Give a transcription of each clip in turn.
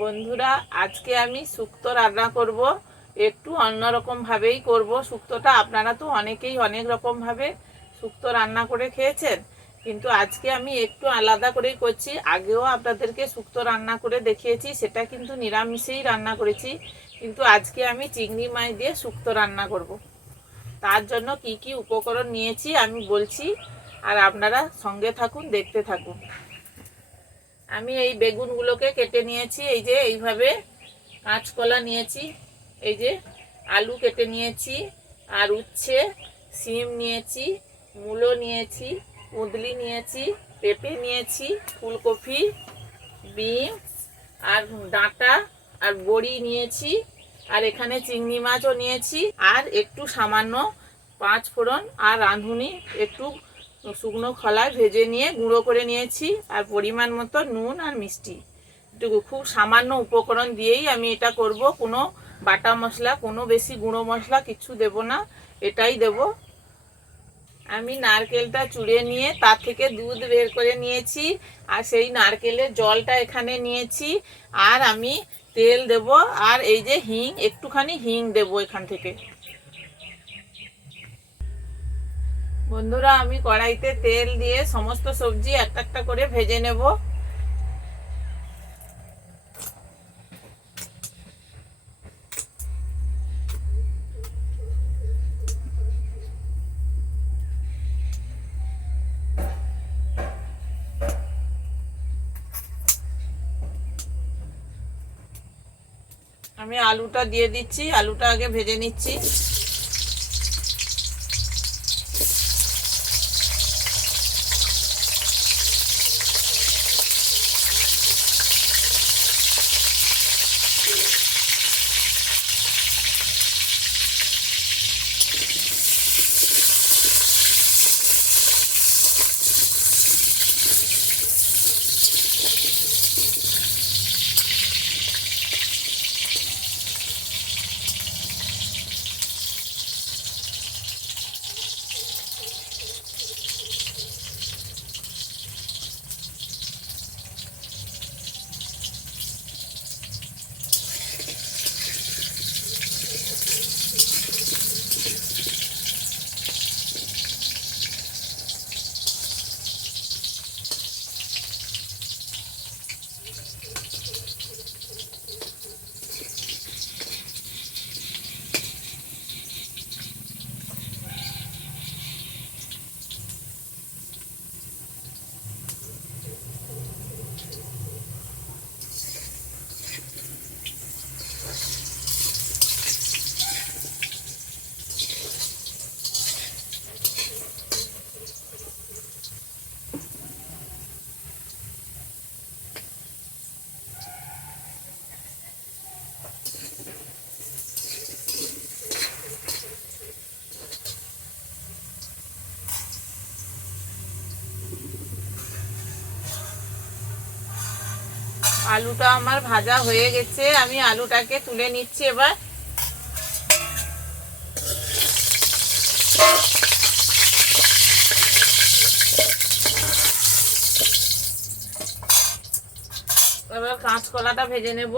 বন্ধুরা, আজকে আমি শুক্তো রান্না করব। একটু অন্যরকম ভাবেই করব শুক্তোটা। আপনারা তো অনেকেই অনেক রকম ভাবে শুক্তো রান্না করে খেয়েছেন, কিন্তু আজকে আমি একটু আলাদা করেই করছি। আগেও আপনাদেরকে শুক্তো রান্না করে দেখিয়েছি, সেটা কিন্তু নিরামিষেই রান্না করেছি, কিন্তু আজকে আমি চিংড়ি মাছ দিয়ে শুক্তো রান্না করব। তার জন্য কি কি উপকরণ নিয়েছি আমি বলছি, আর আপনারা সঙ্গে থাকুন, দেখতে থাকুন। আমি এই বেগুনগুলোকে কেটে নিয়েছি, এই যে এইভাবে। কাঁচকলা নিয়েছি, এই যে আলু কেটে নিয়েছি, আর উচ্ছে, শিম নিয়েছি, মূলো নিয়েছি, কুঁদলি নিয়েছি, পেঁপে নিয়েছি, ফুলকপি, বিন, আর ডাঁটা, আর বড়ি নিয়েছি, আর এখানে চিংড়ি মাছও নিয়েছি, আর একটু সামান্য 5 ফোড়ন আর রাঁধুনি একটু শুকনো খোলায় ভেজে নিয়ে গুঁড়ো করে নিয়েছি, আর পরিমাণ মতো নুন আর মিষ্টি। এটুকু খুব সামান্য উপকরণ দিয়েই আমি এটা করব। কোনো বাটা মশলা, কোনো বেশি গুঁড়ো মশলা কিছু দেব না, এটাই দেব। আমি নারকেলটা চুড়ে নিয়ে তার থেকে দুধ বের করে নিয়েছি, আর সেই নারকেলের জলটা এখানে নিয়েছি। আর আমি তেল দেব, আর এই যে হিং, একটুখানি হিং দেব এখান থেকে। বন্ধুরা, আমি কড়াইতে তেল দিয়ে সমস্ত সবজি একটা একটা করে ভেজে নেব। আমি আলুটা দিয়ে দিচ্ছি, আলুটা আগে ভেজে নিচ্ছি। আলুটা আমার ভাজা হয়ে গেছে, আমি আলুটাকে তুলে নিচ্ছি এবার। এবার কাঁচকলাটা ভেজে নেব।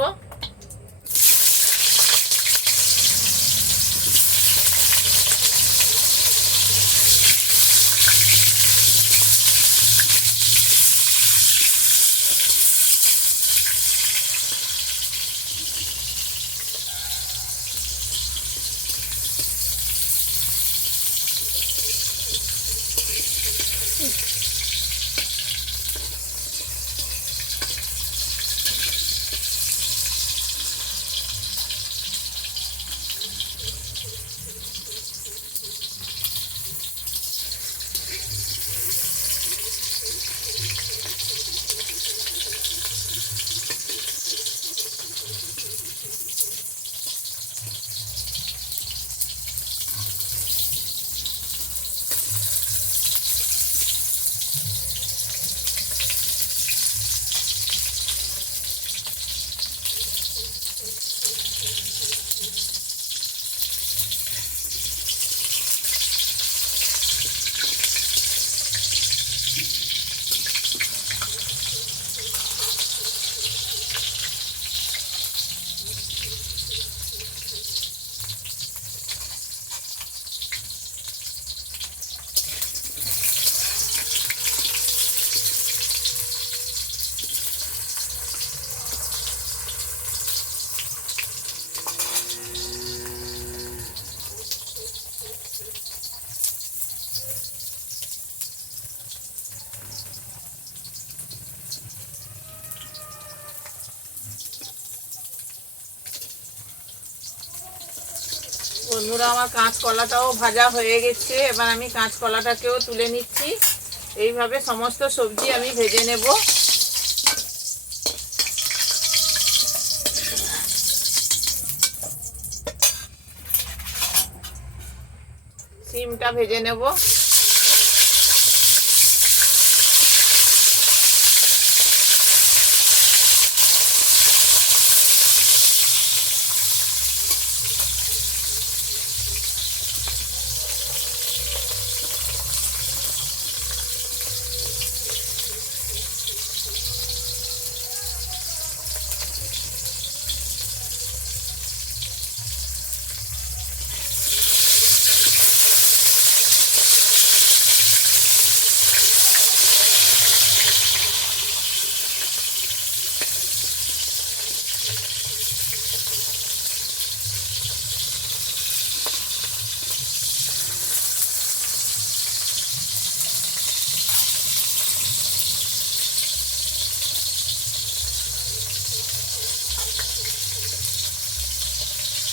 বন্ধুরা, আমার কাঁচকলাটাও ভাজা হয়ে গেছে। এবার আমি কাঁচকলাটাকেও তুলে নিচ্ছি। এইভাবে সমস্ত সবজি আমি ভেজে নেব। সিমটা ভেজে নেব।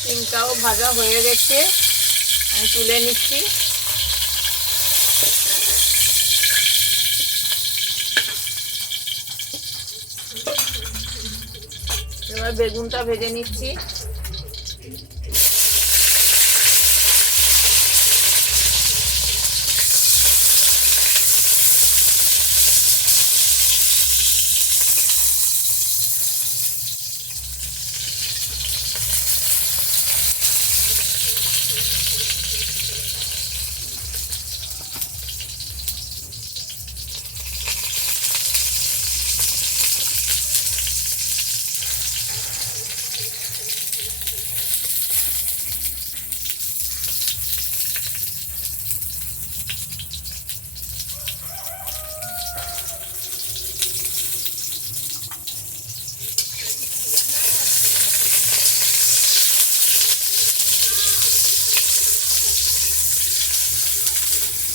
সিমটাও ভাজা হয়ে গেছে, আমি তুলে নিচ্ছি। এবার বেগুনটা ভেজে নিচ্ছি।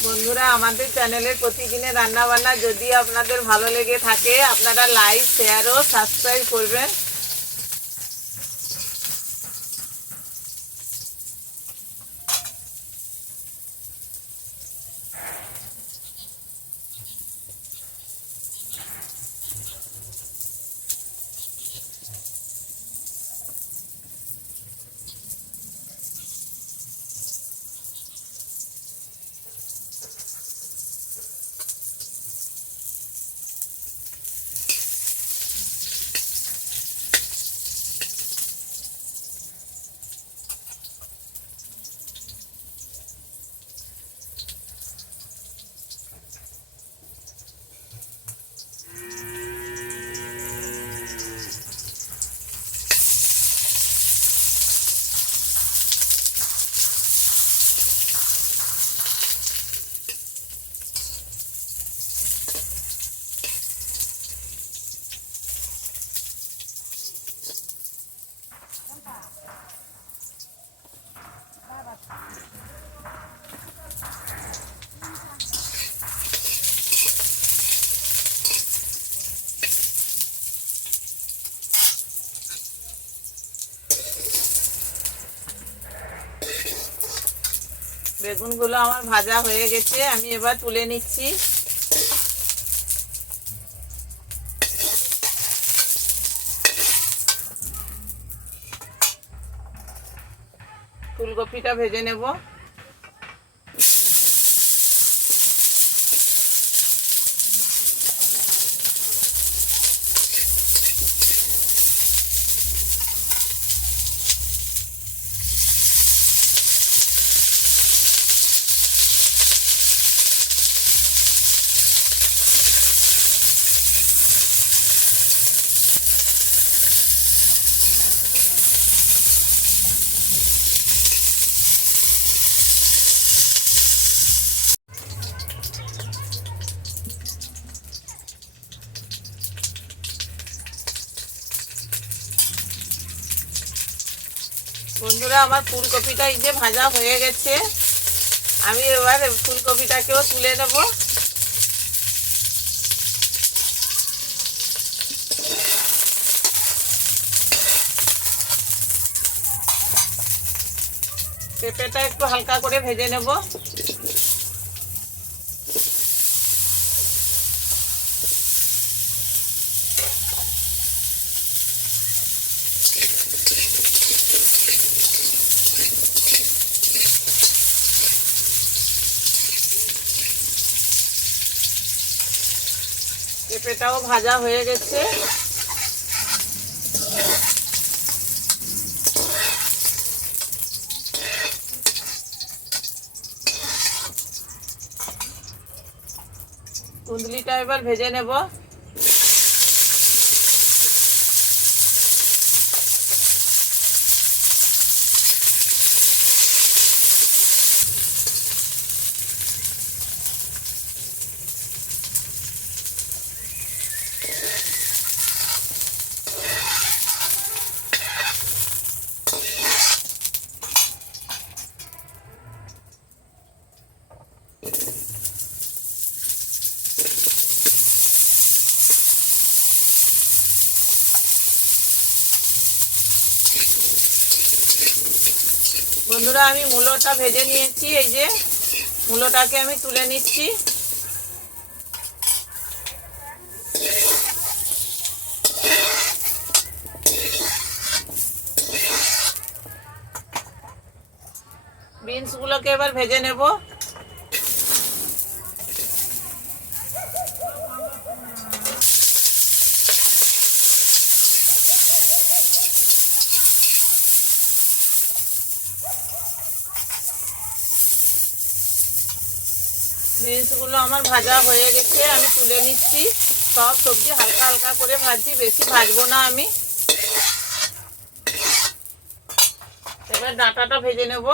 বন্ধুরা, আমাদের চ্যানেলের প্রতিদিনের রান্নাবান্না যদি আপনাদের ভালো লেগে থাকে, আপনারা লাইক, শেয়ার ও সাবস্ক্রাইব করবেন। বেগুনগুলো আমার ভাজা হয়ে গেছে, আমি এবার তুলে নিচ্ছি। ফুলকপিটা ভেজে নেব। বন্ধুরা, আমার ফুলকপিটা এই যে ভাজা হয়ে গেছে, আমি এবার ফুলকপিটাকেও তুলে নেব। পেঁপেটা একটু হালকা করে ভেজে নেব। পেঁপেটাও ভাজা হয়ে গেছে। কুঁদলিটা এবার ভেজে নেব। বন্ধুরা, আমি মূলোটা ভেজে নিয়েছি। এই যে মূলোটাকে আমি তুলে নিচ্ছি। বিনসগুলোকে এবার ভেজে নেব। বিনসগুলো আমার ভাজা হয়ে গেছে, আমি তুলে নিচ্ছি। সব সবজি হালকা হালকা করে ভাজছি, বেশি ভাজবো না আমি। এবার ডাঁটাটা ভেজে নেব।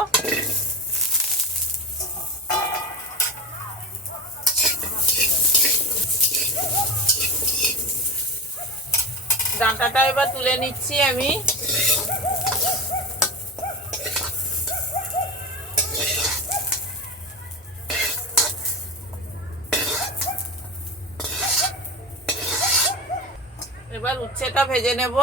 ডাঁটাটা এবার তুলে নিচ্ছি আমি। এবার উচ্ছেটা ভেজে নেব।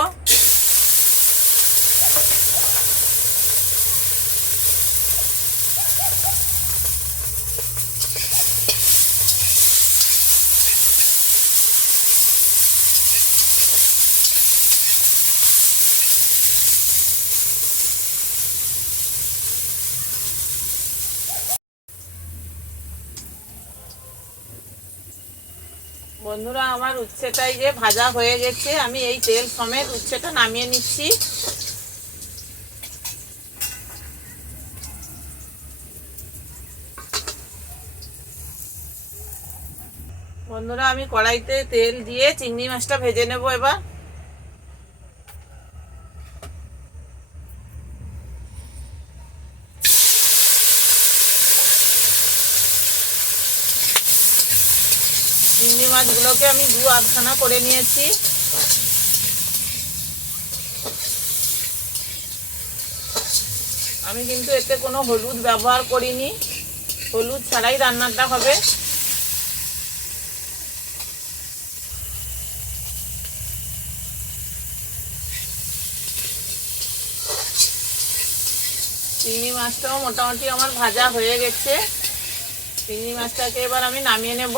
বন্ধুরা, আমার উচ্ছেটাই যে ভাজা হয়ে গেছে, আমি এই তেল সমেত উচ্ছেটা নামিয়ে নিচ্ছি। বন্ধুরা, আমি কড়াইতে তেল দিয়ে চিংড়ি মাছটা ভেজে নেব এবার। চিংড়ি মাছগুলোকে আমি দু আধখানা করে নিয়েছি। আমি কিন্তু এতে কোনো হলুদ ব্যবহার করিনি, হলুদ ছাড়াই রান্নাটা হবে। চিংড়ি মাছটাও মোটামুটি আমার ভাজা হয়ে গেছে। চিংড়ি মাছটাকে এবার আমি নামিয়ে নেব।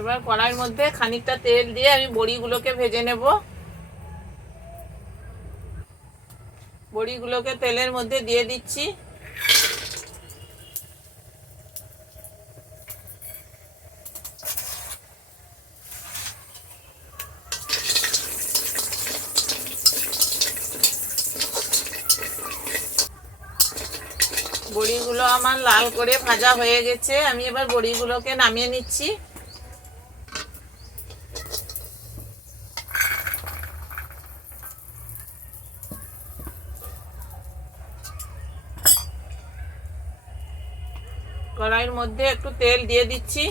এবার কড়াইয়ের মধ্যে খানিকটা তেল দিয়ে আমি বড়িগুলোকে ভেজে নেব। বড়িগুলোকে তেলের মধ্যে দিয়ে দিচ্ছি। বড়িগুলো আমার লাল করে ভাজা হয়ে গেছে, আমি এবার বড়িগুলোকে নামিয়ে নিচ্ছি। কড়াইয়ের মধ্যে একটু তেল দিয়ে দিচ্ছি।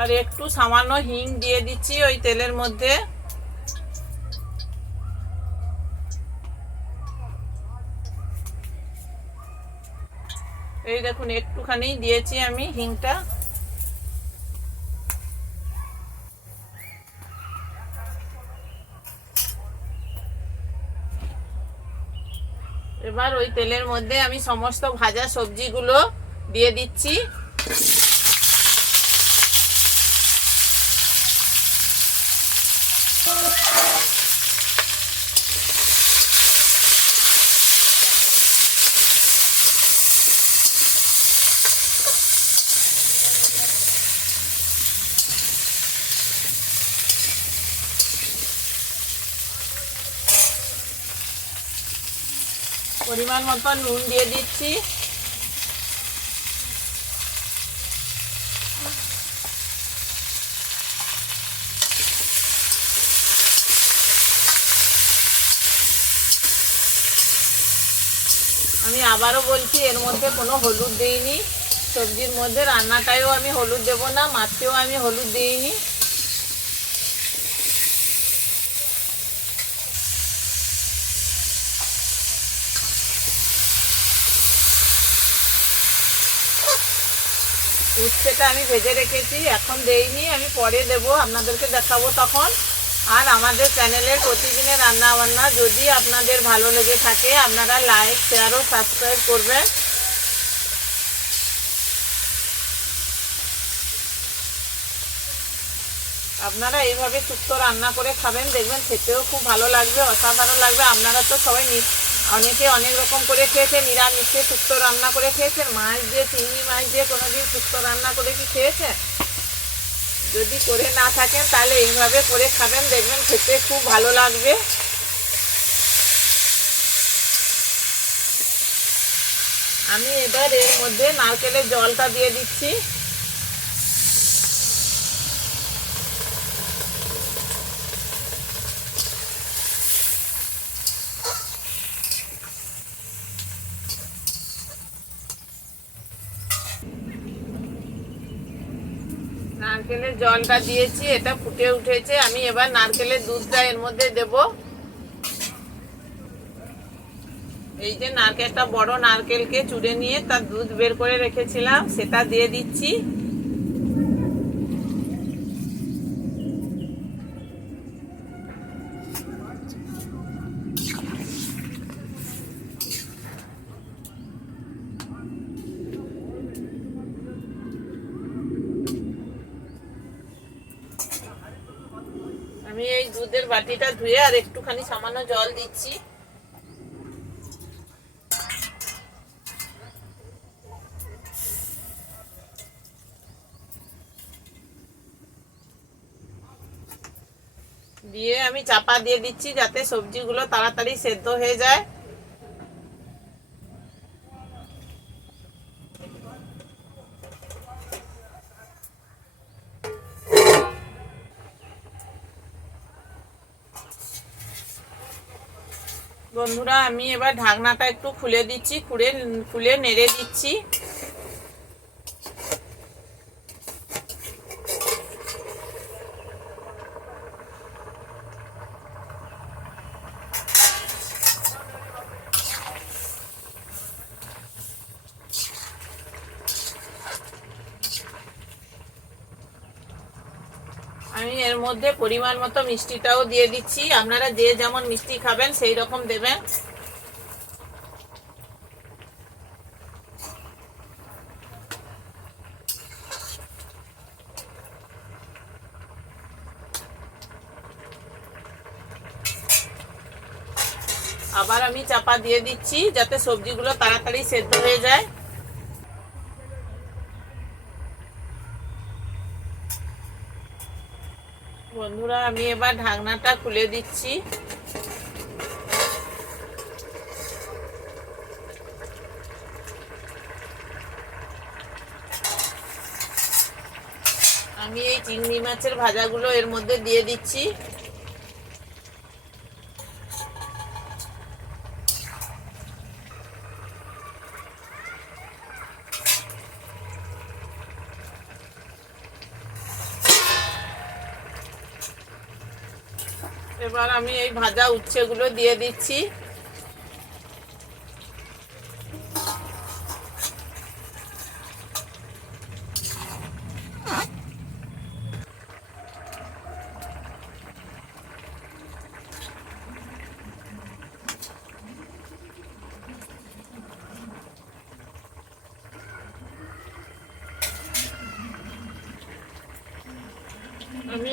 আর একটু সামান্য হিং দিয়ে দিচ্ছি ওই তেলের মধ্যে। এই দেখুন একটুখানি দিয়েছি আমি হিংটা। এবার ওই তেলের মধ্যে আমি সমস্ত ভাজা সবজিগুলো দিয়ে দিচ্ছি। পরিমাণ মতো নুন দিয়ে দিচ্ছি। আমি আবারও বলছি, এর মধ্যে কোনো হলুদ দিইনি। সবজির মধ্যে রান্নাটায়ও আমি হলুদ দেব না, মাছেও আমি হলুদ দিইনি। উচ্ছেটা আমি ভেজে রেখেছি, এখন দেইনি, আমি পরে দেব, আপনাদেরকে দেখাবো তখন। আর আমাদের চ্যানেলের প্রতিদিনের রান্না বান্না যদি আপনাদের ভালো লেগে থাকে আপনারা লাইক, শেয়ার ও সাবস্ক্রাইব করবেন। আপনারা এইভাবে শুক্তো রান্না করে খাবেন, দেখবেন খেতেও খুব ভালো লাগবে, অসাধারণ লাগবে। আপনারা তো সবাই অনেকে অনেক রকম করে খেয়েছেন, নিরামিষে শুক্তো রান্না করে খেয়েছেন, মাছ দিয়ে, চিংড়ি মাছ দিয়ে কোনোদিন শুক্তো রান্না করে কি খেয়েছেন? যদি করে না থাকেন তাহলে এইভাবে করে খাবেন, দেখবেন খেতে খুব ভালো লাগবে। আমি এবার এর মধ্যে নারকেলের জলটা দিয়ে দিচ্ছি। নারকেলের জলটা দিয়েছি, এটা ফুটে উঠেছে। আমি এবার নারকেলের দুধটা এর মধ্যে দেব। এই যে একটা বড় নারকেলকে চুড়ে নিয়ে তার দুধ বের করে রেখেছিলাম, সেটা দিয়ে দিচ্ছি। আমি এই দুধের বাটিটা ধুয়ে আর একটুখানি সামান্য জল দিচ্ছি। দিয়ে আমি চাপা দিয়ে দিচ্ছি যাতে সবজিগুলো তাড়াতাড়ি সেদ্ধ হয়ে যায়। বন্ধুরা, আমি এবার ঢাকনাটা একটু খুলে দিচ্ছি, খুলে নেড়ে দিচ্ছি। আমি এর মধ্যে পরিমাণ মতো মিষ্টিটাও দিয়ে দিচ্ছি। আপনারা যে যেমন মিষ্টি খাবেন সেই রকম দেবেন। আবার আমি চাপা দিয়ে দিচ্ছি যাতে সবজিগুলো তাড়াতাড়ি সেদ্ধ হয়ে যায়। বন্ধুরা, আমি এবার ঢাকনাটা খুলে দিচ্ছি। আমি এই চিংড়ি মাছের ভাজাগুলো এর মধ্যে দিয়ে দিচ্ছি। এবার আমি এই ভাজা উচ্ছেগুলো দিয়ে দিচ্ছি।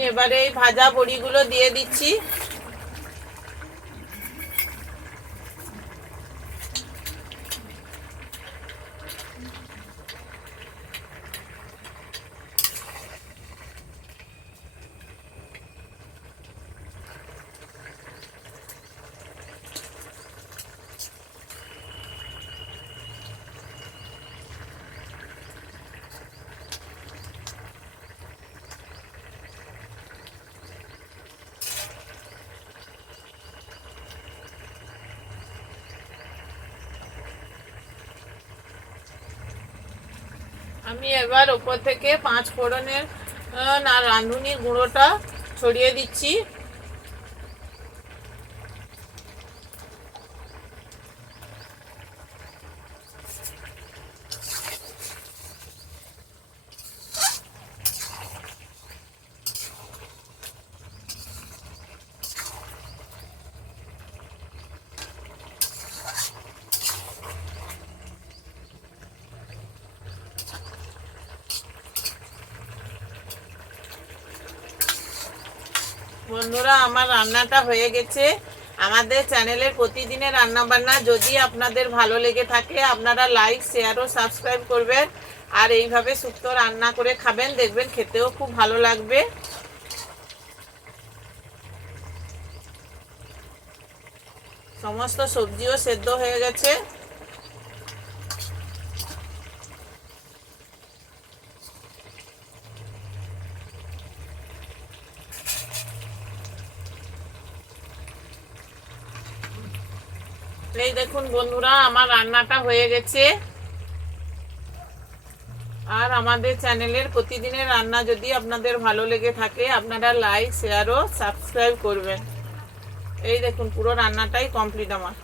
এবারে এই ভাজা বড়িগুলো দিয়ে দিচ্ছি। আমি এবার উপর থেকে 5 ফোড়নের আর রাঁধুনির গুঁড়োটা ছড়িয়ে দিচ্ছি। বন্ধুরা, আমার রান্নাটা হয়ে গেছে। আমাদের চ্যানেলের প্রতিদিনের রান্নাবান্না যদি আপনাদের ভালো লেগে থাকে আপনারা লাইক, শেয়ার ও সাবস্ক্রাইব করবেন। আর এইভাবে শুক্তো রান্না করে খাবেন, দেখবেন খেতেও খুব ভালো লাগবে। সমস্ত সবজিও সেদ্ধ হয়ে গেছে। এই দেখুন বন্ধুরা, আমার রান্নাটা হয়ে গেছে। আর আমাদের চ্যানেলের প্রতিদিনের রান্না যদি আপনাদের ভালো লেগে থাকে আপনারা লাইক, শেয়ার ও সাবস্ক্রাইব করবেন। এই দেখুন পুরো রান্নাটাই কমপ্লিট আমার।